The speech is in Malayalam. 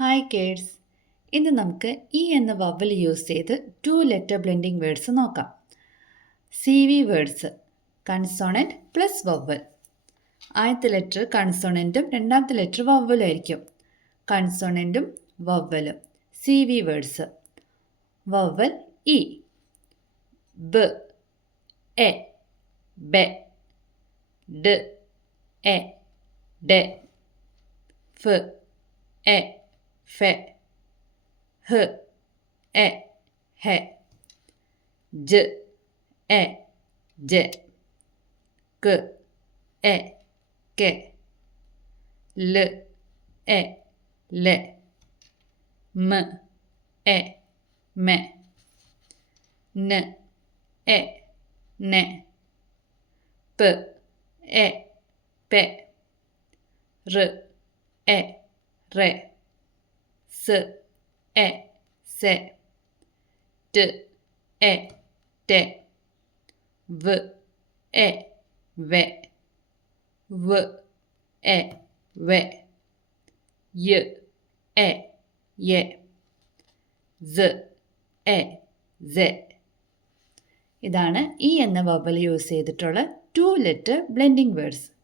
ഹായ് കേഡ്സ്, ഇന്ന് നമുക്ക് ഇ എന്ന വവ്വൽ യൂസ് ചെയ്ത് 2 ലെറ്റർ ബ്ലെൻഡിങ് വേർഡ്സ് നോക്കാം. C V words, consonant plus vowel. ആദ്യത്തെ ലെറ്റർ കൺസോണൻറ്റും രണ്ടാമത്തെ ലെറ്റർ വവ്വലും ആയിരിക്കും. കൺസോണൻറ്റും വവ്വലും. C V words. Vowel E, ബ, എ, ബെ, ഡ, എ, ഡെ, ഫ്, എ, ഫെ, ഹ്, എ, ഹെ, ജ, എ, ജെ, ക, എ, കെ, ല, എ, ലെ, മ, എ, മെ, ന, എ, നെ, പ, എ, പെ, ർ, A, re, s, e, se, t, e, te, v, e, ve, v, e, ve, y, e, ye, z, e, ze. ഇതാണ് ഇ എന്ന വവ്വൽ യൂസ് ചെയ്തിട്ടുള്ള 2 ലെറ്റർ ബ്ലെൻഡിങ് വേർഡ്സ്.